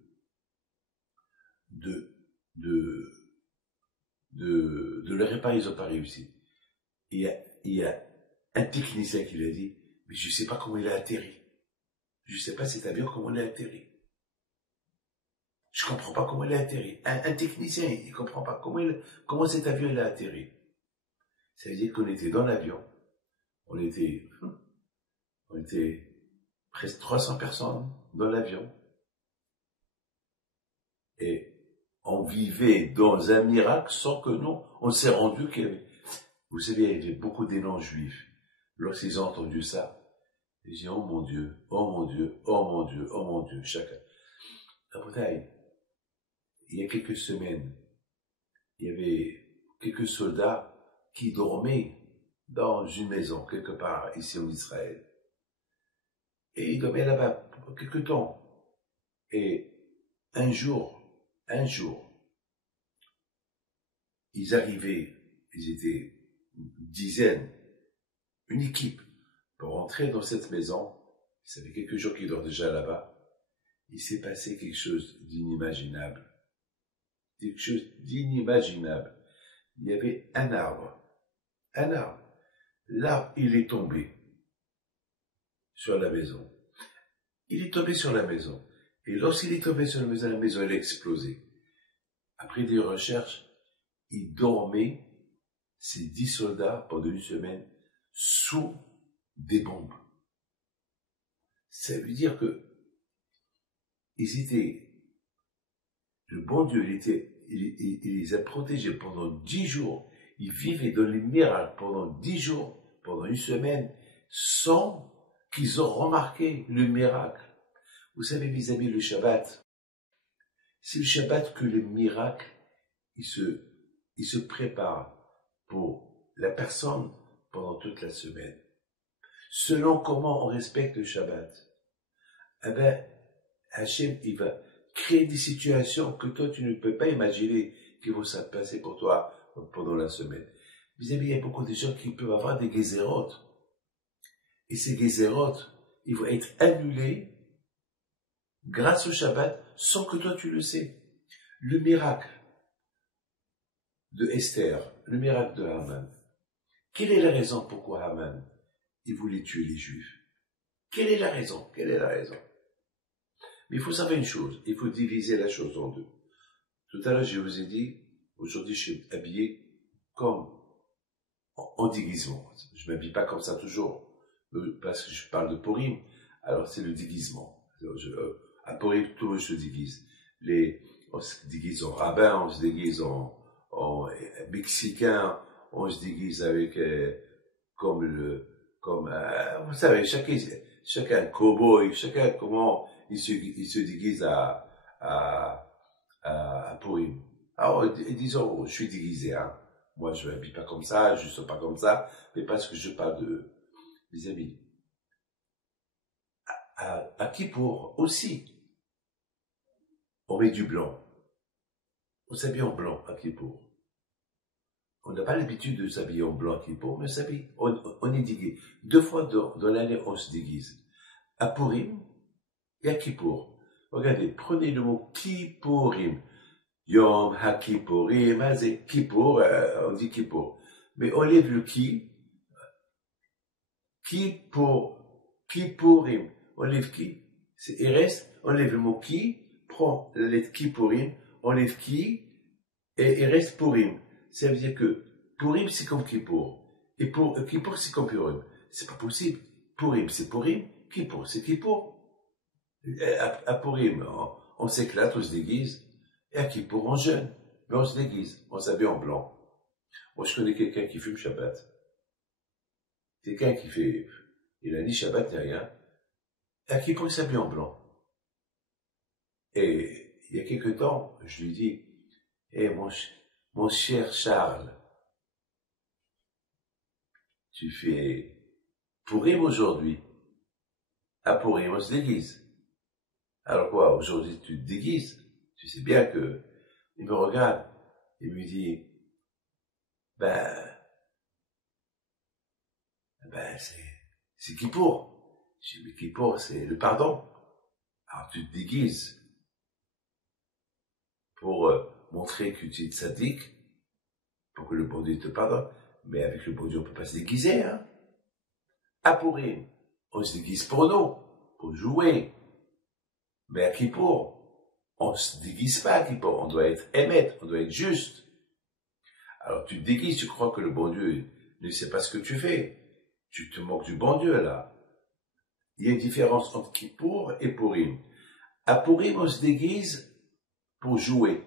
de, de le réparer, ils n'ont pas réussi. Il y a un technicien qui lui a dit, mais je ne sais pas comment il a atterri. Je ne sais pas cet avion, comment il a atterri. Je ne comprends pas comment il a atterri. Un technicien, il ne comprend pas comment cet avion il a atterri. Ça veut dire qu'on était dans l'avion. On était presque 300 personnes dans l'avion. Et on vivait dans un miracle sans que nous, on s'est rendu qu'il y avait, vous savez, il y avait beaucoup d'élan juifs. Lorsqu'ils ont entendu ça, ils disaient, oh mon Dieu, oh mon Dieu, oh mon Dieu, oh mon Dieu, chacun. La bataille, il y a quelques semaines, il y avait quelques soldats qui dormaient dans une maison, quelque part, ici en Israël. Et ils dormaient là-bas pour quelque temps. Et un jour, ils arrivaient, ils étaient une dizaine, une équipe, pour rentrer dans cette maison. Ça fait quelques jours qu'ils dorment déjà là-bas. Il s'est passé quelque chose d'inimaginable. Quelque chose d'inimaginable. Il y avait un arbre. Un arbre. L'arbre, il est tombé sur la maison. Il est tombé sur la maison. Et lorsqu'il est tombé sur la maison, elle a explosé. Après des recherches, il dormait, ces 10 soldats, pendant une semaine, sous des bombes. Ça veut dire que le bon Dieu, il les a protégés pendant 10 jours. Ils vivaient dans les miracles pendant 10 jours, pendant une semaine, sans qu'ils ont remarqué le miracle. Vous savez, mes amis, le Shabbat, c'est le Shabbat que le miracle, il se prépare pour la personne pendant toute la semaine. Selon comment on respecte le Shabbat, eh ben, Hachem, il va créer des situations que toi, tu ne peux pas imaginer qui vont se passer pour toi pendant la semaine. Vous savez, il y a beaucoup de gens qui peuvent avoir des gézérotes. Et ces gézérotes, ils vont être annulés grâce au Shabbat sans que toi, tu le sais. Le miracle de Esther, le miracle de Haman. Quelle est la raison pourquoi Haman, il voulait tuer les Juifs? Quelle est la raison? Quelle est la raison? Mais il faut savoir une chose, il faut diviser la chose en deux. Tout à l'heure, je vous ai dit, aujourd'hui, je suis habillé comme en déguisement. Je ne m'habille pas comme ça toujours, parce que je parle de Purim, alors c'est le déguisement. À Purim, tout le monde se déguise. On se déguise en rabbin, on se déguise en mexicain, on se déguise avec, vous savez, chacun cow-boy, chacun comment il se déguise à Purim. Alors, disons, je suis déguisé, hein. Moi, je ne m'habille pas comme ça, je ne suis pas comme ça, mais parce que je parle de mes amis. À Kippour aussi, on met du blanc. On s'habille en blanc à Kippour. On n'a pas l'habitude de s'habiller en blanc à Kippour, mais on est déguisé. 2 fois dans l'année, on se déguise. À Purim et à Kippour. Regardez, prenez le mot Kippourim. Yom HaKippourim, c'est Kippour, on dit Kippour. Mais on lève le Kippourim. On lève qui? C'est Eres, on lève le mot qui, prend la lettre Kippourim, on lève qui, et Eres Purim. Ça veut dire que Purim, c'est comme Kippour. Et pour Kippour, c'est comme Purim. C'est pas possible. Purim, c'est Purim. Kippour, c'est Kippour. À Purim, on s'éclate, on se déguise. Et à Kippour, on jeûne. Mais on se déguise. On s'habille en blanc. Moi, je connais quelqu'un qui fume Shabbat. Quelqu'un qui fait, il a ni Shabbat ni rien. Et à Kippour, il s'habille en blanc. Et il y a quelque temps, je lui dis, mon cher Charles, tu fais Purim aujourd'hui. À Purim, on se déguise. Alors quoi, aujourd'hui tu te déguises? Tu sais bien que... Il me regarde, il me dit, c'est Kippour. Je dis, mais Kippour, c'est le pardon. Alors tu te déguises pour montrer que tu es tzaddik, pour que le bon Dieu te pardonne. Mais avec le bon Dieu, on ne peut pas se déguiser. Hein. À Pourim, on se déguise pour nous, pour jouer. Mais à Kippour, on ne se déguise pas à Kippour. On doit être émet, on doit être juste. Alors tu te déguises, tu crois que le bon Dieu ne sait pas ce que tu fais. Tu te moques du bon Dieu là. Il y a une différence entre Kippour et Pourim. À Pourim, on se déguise pour jouer.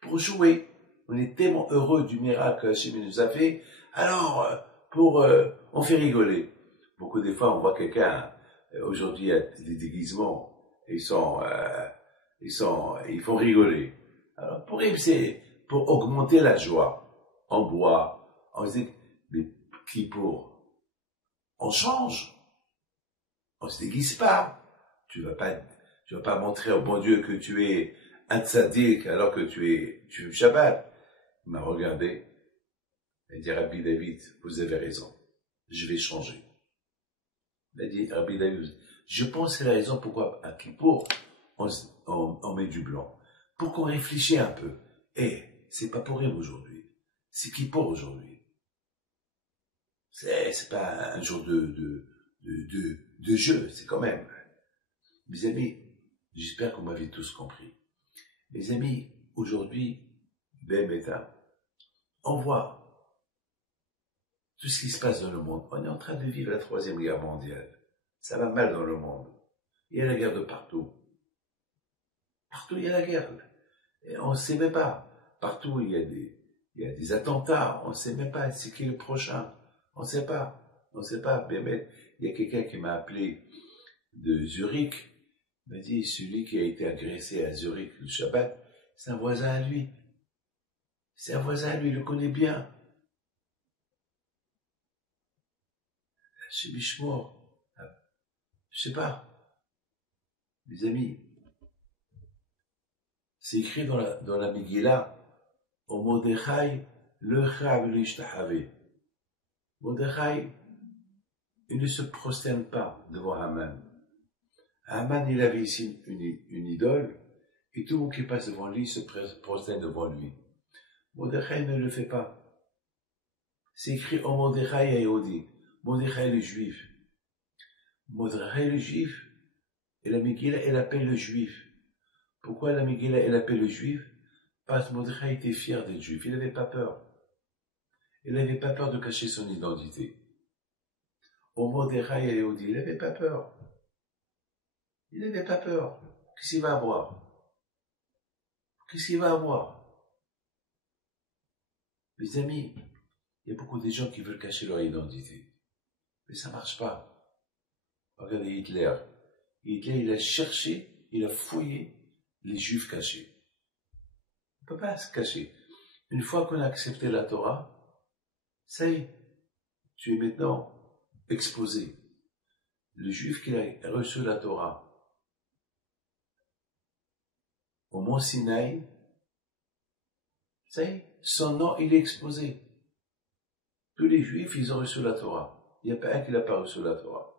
Pour jouer. On est tellement heureux du miracle que Hachem nous a fait. Alors, on fait rigoler. Beaucoup des fois, on voit quelqu'un, aujourd'hui, il y a des déguisements, ils font rigoler. Alors, Pourim, c'est pour augmenter la joie. On boit, on se dit, mais Kippour, on change. On se déguise pas. Tu vas pas montrer au bon Dieu que tu es un tzaddik alors que tu fais Shabbat. Il m'a regardé et dit, Rabbi David, vous avez raison. Je vais changer. Il a dit, Rabbi David, je pense que c'est la raison pourquoi à Kippour, on met du blanc. Pour qu'on réfléchisse un peu. C'est pas pour rien aujourd'hui. C'est Kippour aujourd'hui. C'est pas un jour de jeu, c'est quand même. Mes amis, j'espère que vous m'avez tous compris. Mes amis, aujourd'hui, on voit tout ce qui se passe dans le monde. On est en train de vivre la 3e guerre mondiale. Ça va mal dans le monde. Il y a la guerre de partout. Partout, il y a la guerre. Et on ne sait même pas. Partout, il y a des attentats. On ne sait même pas c'est qui le prochain. On ne sait pas. On ne sait pas. Il y a quelqu'un qui m'a appelé de Zurich. Il m'a dit, celui qui a été agressé à Zurich le Shabbat, c'est un voisin à lui. C'est un voisin à lui, il le connaît bien. Chez Bishmor, je sais pas. Mes amis, c'est écrit dans la Megillah, au Mordechai, le Chav l'Ishtahavé. Mordechai, il ne se prosterne pas devant Haman. Haman, il avait ici une idole, et tout le monde qui passe devant lui se prosterne devant lui. Mordechai ne le fait pas. C'est écrit au Mordechai Yehudi, Mordechai le juif. Mordechai le juif, et la Megillah, elle appelle le juif. Pourquoi la Megillah, elle appelle le juif? Parce que Mordechai était fier d'être juif, il n'avait pas peur. Il n'avait pas peur de cacher son identité. Au Mordechai Yehudi, il n'avait pas peur. Il n'avait pas peur. Qu'est-ce qu'il va avoir? Qu'est-ce qu'il va avoir? Mes amis, il y a beaucoup de gens qui veulent cacher leur identité. Mais ça ne marche pas. Regardez Hitler. Hitler, il a cherché, il a fouillé les juifs cachés. On ne peut pas se cacher. Une fois qu'on a accepté la Torah, ça y est, tu es maintenant exposé. Le juif qui a reçu la Torah au mont Sinaï, ça y est, son nom, il est exposé. Tous les juifs, ils ont reçu la Torah. Il n'y a pas un qui n'a pas reçu la Torah.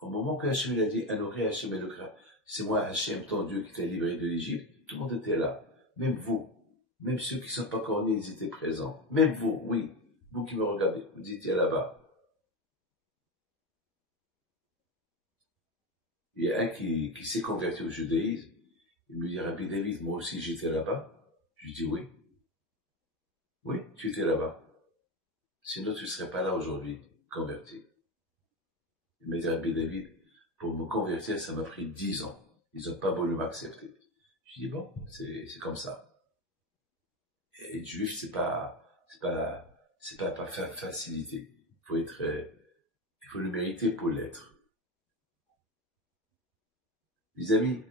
Au moment que Hachem a dit, Anochi Hachem Elokra, c'est moi Hachem, ton Dieu, qui t'a libéré de l'Égypte, tout le monde était là. Même vous, même ceux qui ne sont pas encore nés, ils étaient présents. Même vous, oui, vous qui me regardez, vous étiez là-bas. Il y a un qui s'est converti au judaïsme. Il me dit, Rabbi David, moi aussi j'étais là-bas. Je lui dis oui. Oui, tu étais là-bas. Sinon tu ne serais pas là aujourd'hui, converti. Il m'a dit, Rabbi David, pour me convertir, ça m'a pris 10 ans. Ils n'ont pas voulu m'accepter. Je dis bon, c'est comme ça. Et être juif, c'est pas facilité. Il faut le mériter pour l'être. Les amis,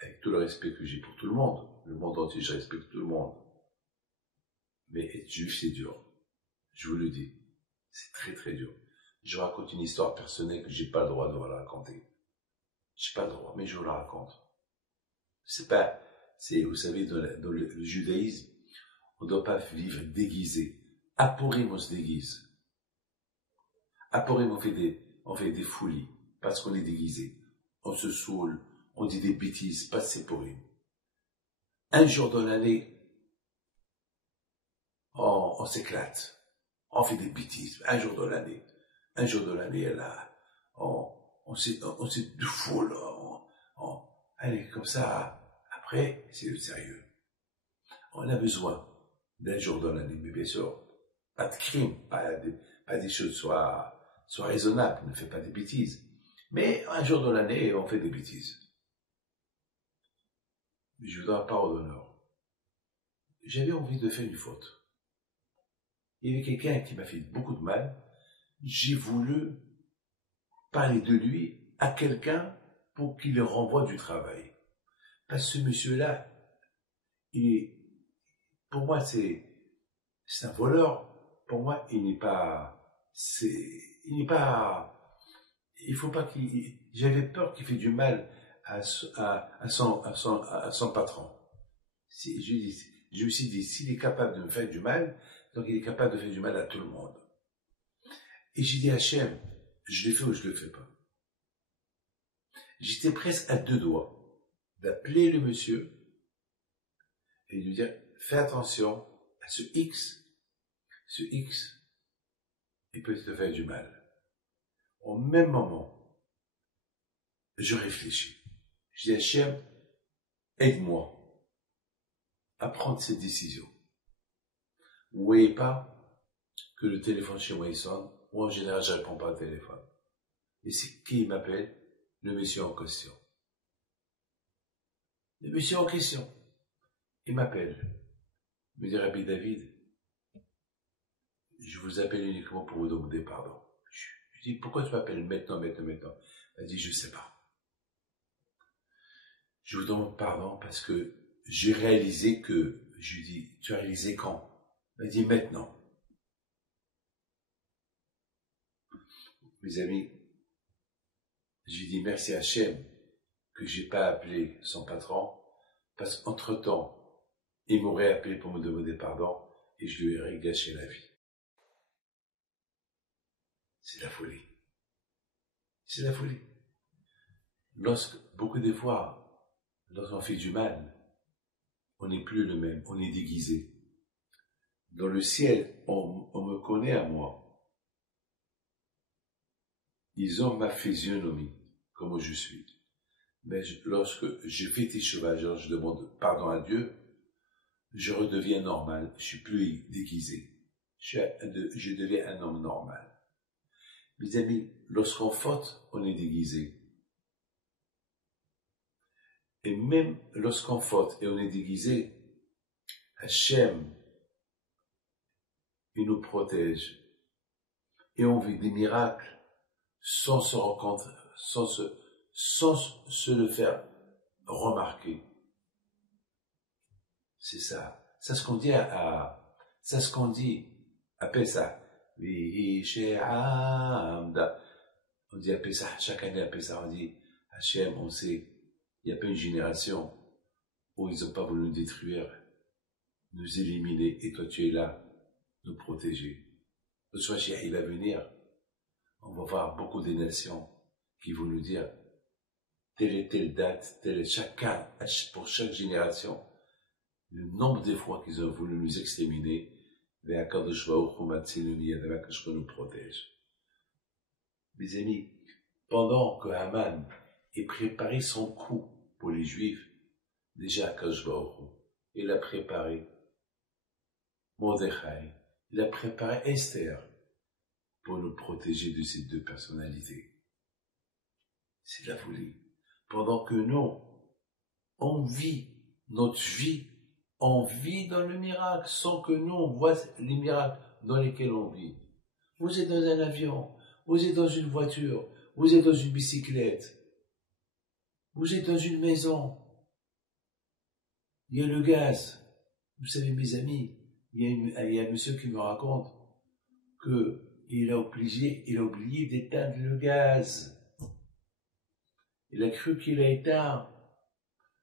avec tout le respect que j'ai pour tout le monde entier, je respecte tout le monde. Mais être juif, c'est dur. Je vous le dis. C'est très très dur. Je vous raconte une histoire personnelle que j'ai pas le droit de vous la raconter. J'ai pas le droit, mais je vous la raconte. Vous savez, dans le judaïsme, on ne doit pas vivre déguisé. À Pourim, on se déguise. À Purim, on fait des folies, parce qu'on est déguisé. On se saoule, on dit des bêtises, parce que c'est Purim. Un jour dans l'année, on s'éclate. On fait des bêtises, un jour dans l'année. Un jour dans l'année, là, on s'est du fou, là. Allez, comme ça, après, c'est le sérieux. On a besoin d'un jour dans l'année, mais bien sûr, pas de crime, pas des choses soient raisonnables, ne fais pas des bêtises. Mais un jour dans l'année, on fait des bêtises. Je vous donne parole d'honneur. J'avais envie de faire une faute. Il y avait quelqu'un qui m'a fait beaucoup de mal. J'ai voulu parler de lui à quelqu'un pour qu'il le renvoie du travail. Parce que ce monsieur-là, pour moi, c'est un voleur. Pour moi, il faut pas j'avais peur qu'il fait du mal à son patron. Je me suis dit, s'il est capable de me faire du mal, donc il est capable de faire du mal à tout le monde. Et j'ai dit à Hachem, je le fais ou je le fais pas. J'étais presque à deux doigts d'appeler le monsieur et de lui dire, fais attention à ce X, il peut te faire du mal. Au même moment, je réfléchis. Je dis à Hachem, aide-moi à prendre cette décision. Vous voyez pas que le téléphone chez moi il sonne, ou en général je réponds pas au téléphone. Et c'est qui m'appelle? Le monsieur en question. Le monsieur en question, il m'appelle. Il me dit, Rabbi David, je vous appelle uniquement pour vous demander pardon. Je dis, pourquoi tu m'appelles maintenant? Il m'a dit, je sais pas. Je vous demande pardon parce que j'ai réalisé que, je lui dis, tu as réalisé quand? Il m'a dit, maintenant. Mes amis, je lui dis merci à Hachem que j'ai pas appelé son patron parce qu'entre-temps, il m'aurait appelé pour me demander pardon et je lui aurais gâché la vie. C'est la folie. C'est la folie. Beaucoup de fois, lorsqu'on fait du mal, on n'est plus le même, on est déguisé. Dans le ciel, on me connaît à moi. Ils ont ma physionomie, comme je suis. Mais lorsque je fais tes chevaux, je demande pardon à Dieu, je redeviens normal, je suis plus déguisé. Je deviens un homme normal. Mes amis, lorsqu'on faute, on est déguisé. Et même lorsqu'on faute et on est déguisé, Hachem, il nous protège. Et on vit des miracles sans se rencontrer, sans se le faire remarquer. C'est ça. C'est ce qu'on dit à Pessah. On dit à Pessah, chaque année à Pessah, on dit, Hachem, on sait, il n'y a pas une génération où ils n'ont pas voulu nous détruire, nous éliminer, et toi tu es là, nous protéger. Le soir, il va venir, on va voir beaucoup de nations qui vont nous dire, telle et telle date, pour chaque génération, le nombre de fois qu'ils ont voulu nous exterminer, Akadosh Baruch Hu Matzinuni, Akadosh nous protège. Mes amis, pendant que Haman ait préparé son coup pour les Juifs, déjà Akadosh Baruch Hu, il a préparé Mordechai, il a préparé Esther pour nous protéger de ces deux personnalités. C'est de la folie. Pendant que nous, on vit notre vie, on vit dans le miracle, sans que nous, on voit les miracles dans lesquels on vit. Vous êtes dans un avion, vous êtes dans une voiture, vous êtes dans une bicyclette, vous êtes dans une maison. Il y a le gaz. Vous savez, mes amis, il y a un monsieur qui me raconte qu'il a oublié d'éteindre le gaz. Il a cru qu'il a éteint,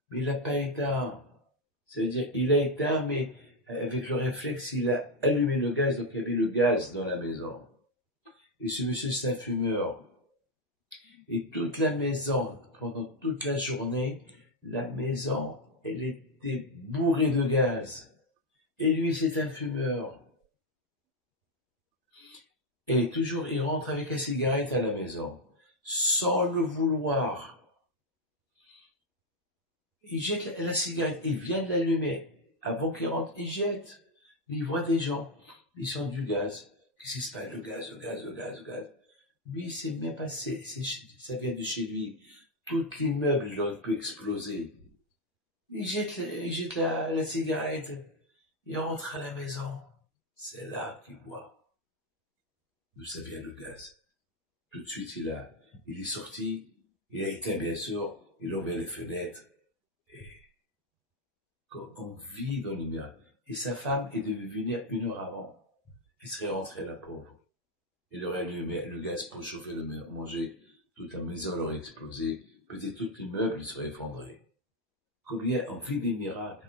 mais il n'a pas éteint. Ça veut dire il a éteint, mais avec le réflexe, il a allumé le gaz, donc il y avait le gaz dans la maison. Et ce monsieur, c'est un fumeur. Et toute la maison, pendant toute la journée, la maison, elle était bourrée de gaz. Et lui, c'est un fumeur. Et toujours, il rentre avec la cigarette à la maison, sans le vouloir. Il jette la cigarette, il vient de l'allumer. Avant qu'il rentre, il jette. Mais il voit des gens, ils sentent du gaz. Qu'est-ce qui se passe? Le gaz, le gaz, le gaz, le gaz. Lui, c'est même passé, ça vient de chez lui. Tout l'immeuble, il aurait pu exploser. Il jette la cigarette. Il rentre à la maison. C'est là qu'il voit d'où ça vient le gaz. Tout de suite, il est sorti, il a éteint bien sûr, il a ouvert les fenêtres. Et on vit dans les miracles. Et sa femme est devue venir 1 heure avant. Elle serait rentrée, la pauvre. Elle aurait allumé le gaz pour chauffer le manger. Toute la maison aurait explosé. Peut-être tout l'immeuble serait effondré. Combien on vit des miracles.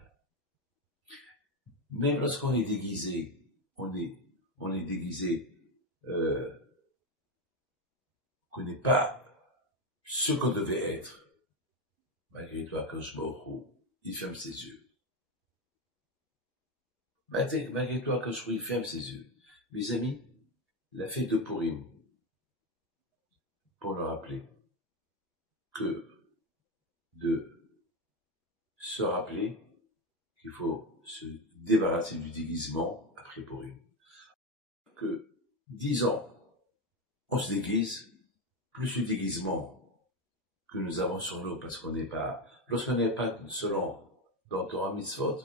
Même lorsqu'on est déguisé, on est déguisé, qu'on n'est pas ce qu'on devait être. Malgré toi, quand je m'ouvre, il ferme ses yeux. Malgré toi, quand il ferme ses yeux. Mes amis, la fête de Purim, pour le rappeler, que de se rappeler qu'il faut se débarrasser du déguisement après Purim. Que 10 ans, on se déguise, plus le déguisement que nous avons sur nous, parce qu'on n'est pas, lorsqu'on n'est pas selon dans Torah Mitzvot,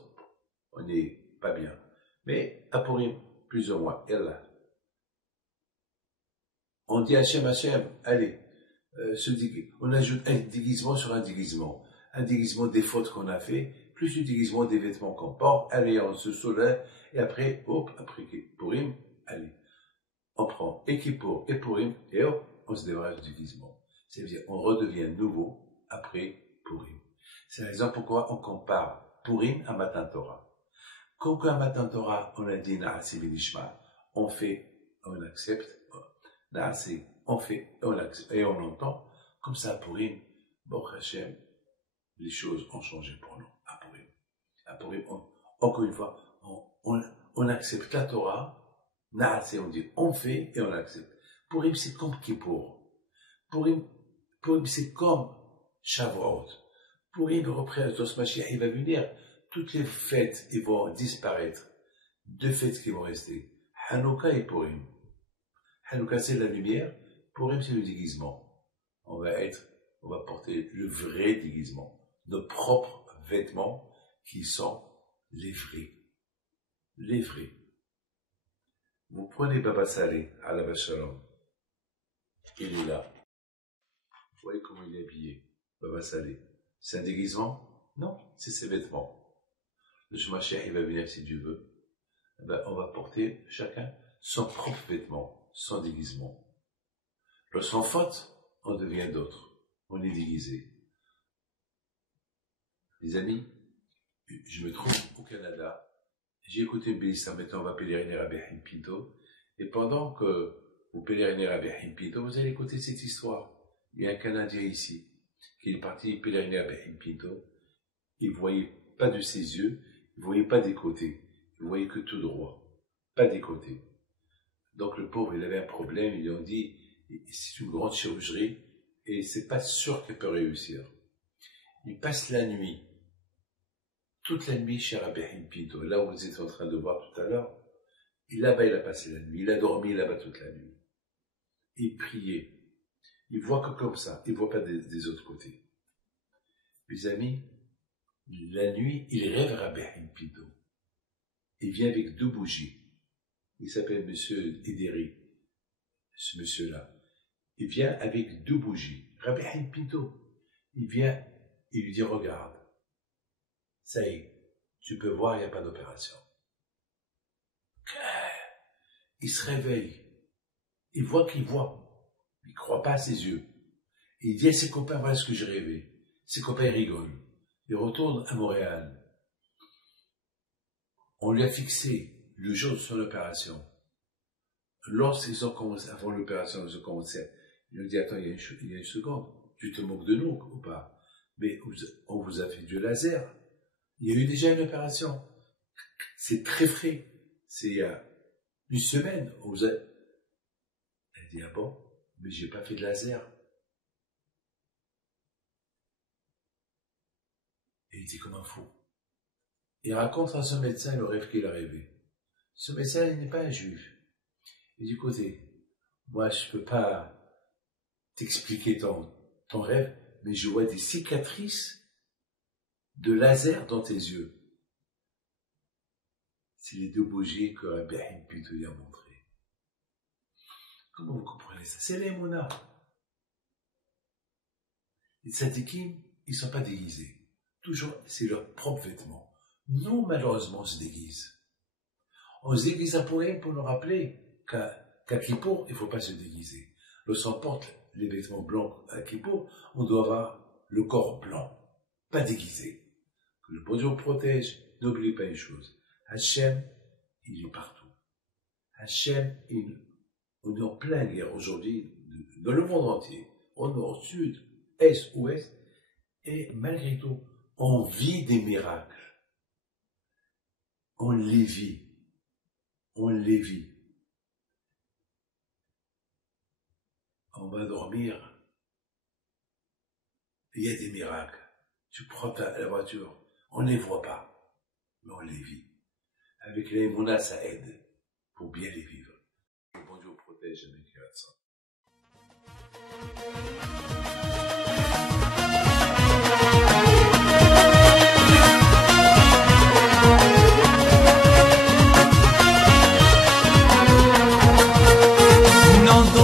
on n'est pas bien. Mais à Purim, plus ou moins, elle on dit Hachem, allez, on ajoute un déguisement sur un déguisement des fautes qu'on a fait, plus le déguisement des vêtements qu'on porte, allez, on se soulève, et après, hop, après Purim, allez, on prend et Kippour et Purim, et hop, on se débarrasse du déguisement. C'est-à-dire, on redevient nouveau après Purim. C'est la raison pourquoi on compare Purim à Matan Torah. Comme qu'à Matan Torah, on a dit Naaseh Benishma, on fait, on accepte, Naaseh, on fait, on accepte, et on entend, comme ça à Purim, Baruch Hashem, les choses ont changé pour nous, à Purim. À Purim, encore une fois, on accepte la Torah, Naaseh, on dit, on fait et on accepte. Purim, c'est comme Kippour. Purim, c'est comme Shavuot. Purim représente Mashiach, il va venir. Toutes les fêtes, ils vont disparaître. 2 fêtes qui vont rester. Hanouka et Purim. Hanouka, c'est la lumière. Purim, c'est le déguisement. On va porter le vrai déguisement. Nos propres vêtements qui sont les vrais. Les vrais. Vous prenez Baba Saleh, Alav Shalom. Il est là. Vous voyez comment il est habillé, Baba Saleh. C'est un déguisement? Non, c'est ses vêtements. Le Shemashia, il va venir si Dieu veut. On va porter chacun son propre vêtement, son déguisement. Lorsqu'on faute, on devient d'autres. On est déguisé. Les amis, je me trouve au Canada. J'ai écouté une bénédiction. Maintenant, on va pèleriner à Berhin Pinto. Et pendant que vous pèlerinez à Berhin Pinto, vous allez écouter cette histoire. Il y a un Canadien ici qui est parti pèleriner à Berhin Pinto. Il ne voyait pas de ses yeux. Il ne voyait pas des côtés, il ne voyait que tout droit, pas des côtés. Donc le pauvre, il avait un problème, ils lui ont dit, c'est une grande chirurgie, et c'est pas sûr qu'il peut réussir. Il passe la nuit, toute la nuit chez Rabbi Pinto, là où vous êtes en train de voir tout à l'heure, et là-bas il a passé la nuit, il a dormi là-bas toute la nuit. Il priait, il voit que comme ça, il ne voit pas des autres côtés. Mes amis, la nuit, il rêve Rabbi Pinto. Il vient avec 2 bougies. Il s'appelle Monsieur Ederi, ce monsieur-là. Il vient avec 2 bougies. Rabbi Pinto. Il vient, il lui dit, regarde, ça y est, tu peux voir, il n'y a pas d'opération. Il se réveille. Il voit qu'il voit. Il ne croit pas à ses yeux. Il dit à ses copains, voilà ce que j'ai rêvé. Ses copains rigolent. Il retourne à Montréal. On lui a fixé le jour de son opération lorsqu'ils ont commencé, avant l'opération, ils ont commencé, ils ont dit, attends, il y a une seconde, tu te moques de nous ou pas? Mais on vous a fait du laser. Il y a eu déjà une opération. C'est très frais. C'est il y a une semaine. Elle dit, ah bon? Mais j'ai pas fait de laser. Et il était comme un fou. Il raconte à son médecin le rêve qu'il a rêvé. Ce médecin, il n'est pas un juif. Il dit, écoutez, moi, je peux pas t'expliquer ton rêve, mais je vois des cicatrices de laser dans tes yeux. C'est les deux bougies que Rabbi Haïm Pitoui a montré. Comment vous comprenez ça? C'est l'émouna. Les tzadikim, ils ne sont pas déguisés. Toujours, c'est leurs propres vêtements. Nous, malheureusement, on se déguise. On se déguise à Purim pour nous rappeler qu'à Kippour, il ne faut pas se déguiser. Lorsqu'on porte les vêtements blancs à Kippour, on doit avoir le corps blanc, pas déguisé. Que le bon Dieu protège, n'oublie pas une chose. Hachem, il est partout. Hachem, on est en pleine guerre aujourd'hui, dans le monde entier, au nord, sud, est, ouest, et malgré tout, on vit des miracles. On les vit. On les vit. On va dormir. Il y a des miracles. Tu prends la voiture. On ne les voit pas. Mais on les vit. Avec les monas, ça aide pour bien les vivre. Le bon Dieu protège avec ça. Non, tu